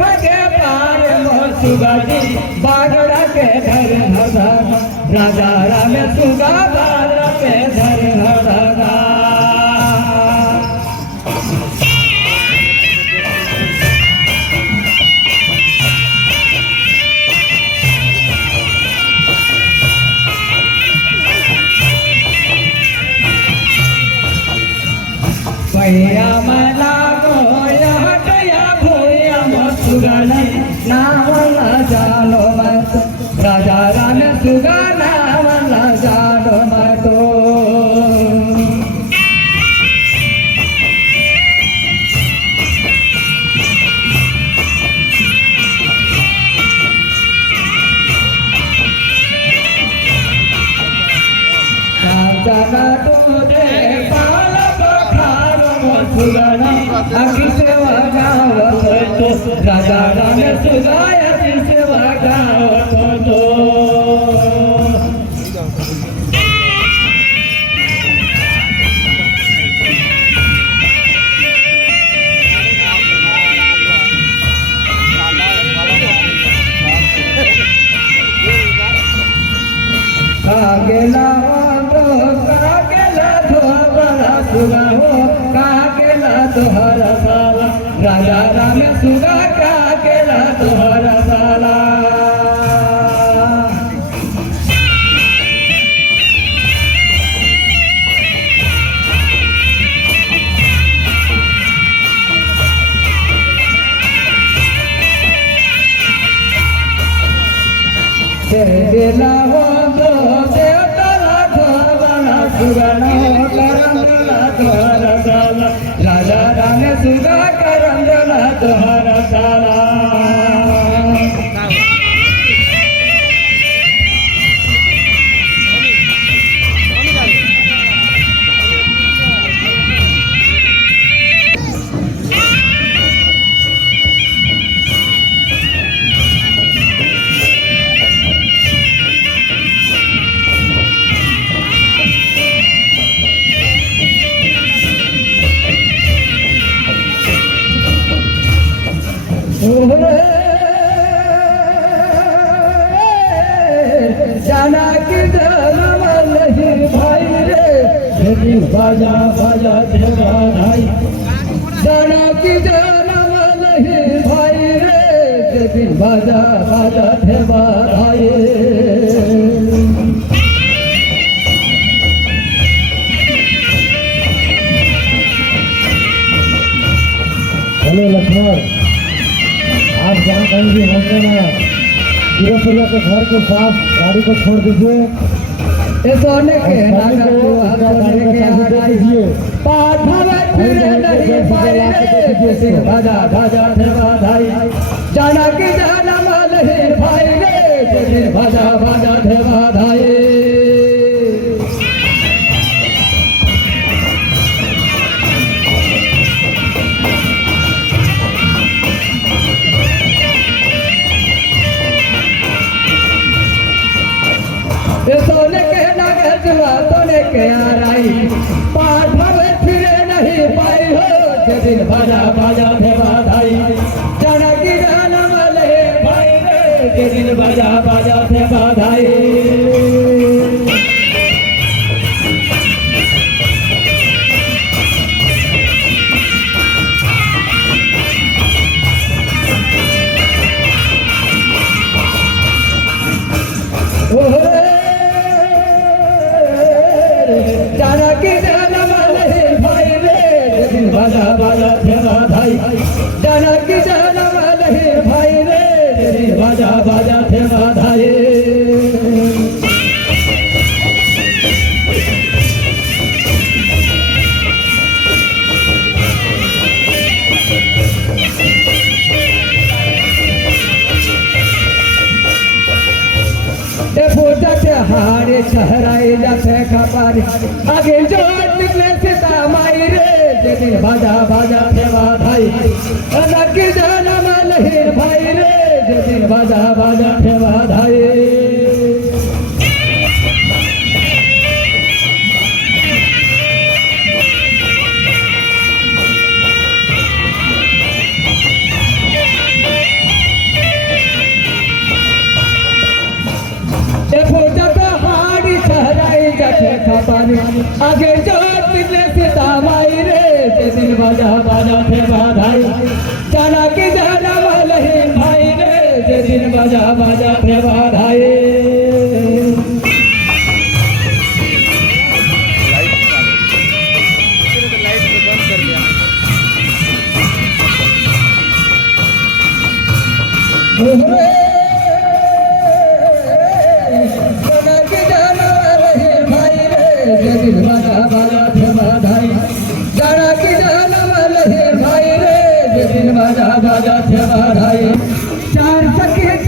खगे पार मोर सुगाजी बागड़ा के धर धगा राजा राम सुगा बागड़ा के धर धगा भैया मला गोया हटया भोया मसुगानी नावला जालो मत राजा राम सुगा नावला जालो मतो राजा तुझे अखी सेवा गावत तो राजा राम सुगाय अखी सेवा गावत तो कागेला धोबरा सुगा हो कागेला तोहरा साला राजा राम सुगा कागेला तोहरा साला देला हो दो देवतला धोबरा सुगा करंदला तोहरा साला राजा राम सुगा करंदला तोहरा साला जाना की जन्म नहीं भाई रे बाजा बाजा देवा भाई जाना की जन्म नहीं भाई रे बाजा बाजा देवा भाई हेलो लक्ष्मण आप जहाँ कहीं भी होंगे ना गिरफ्तारिया के घर के साथ गाड़ी को छोड़ दीजिए ये सोने के नागर को गाड़ी के आगे दीजिए पाठा में फिर नहीं पाए भाजा भाजा देवा भाई जाना की जाना नहीं भाई रे भाजा भाजा देवा भाई सोने के नगर जुआ सोने के आराई पाठ में फिरे नहीं पाई हो दिन बाजा बाजा देवा भाई जाना की जाना वाले भाई रे दिन बाजा बाजा देवा भाई जाना की जाना वाले भाई रे बाजा बाजा देवा भाई जाना की जाना वाले भाई रे बाजा बाजा देवा भाई हारे छहराए जाते खपारी आगे जो निकले सीता माई रे दिन बाजा बाजा देवा भाई अलग की जाना नहीं भाई रे दिन बाजा बाजा देवा भाई आगे चोट पिछले से दामाई रे ते दिन बाजा बाजा थे बाधाई जाना की जाना वाले भाई रे ते दिन बाजा बाजा थे बाधाई बाजा बाजा थे बधाई चार सके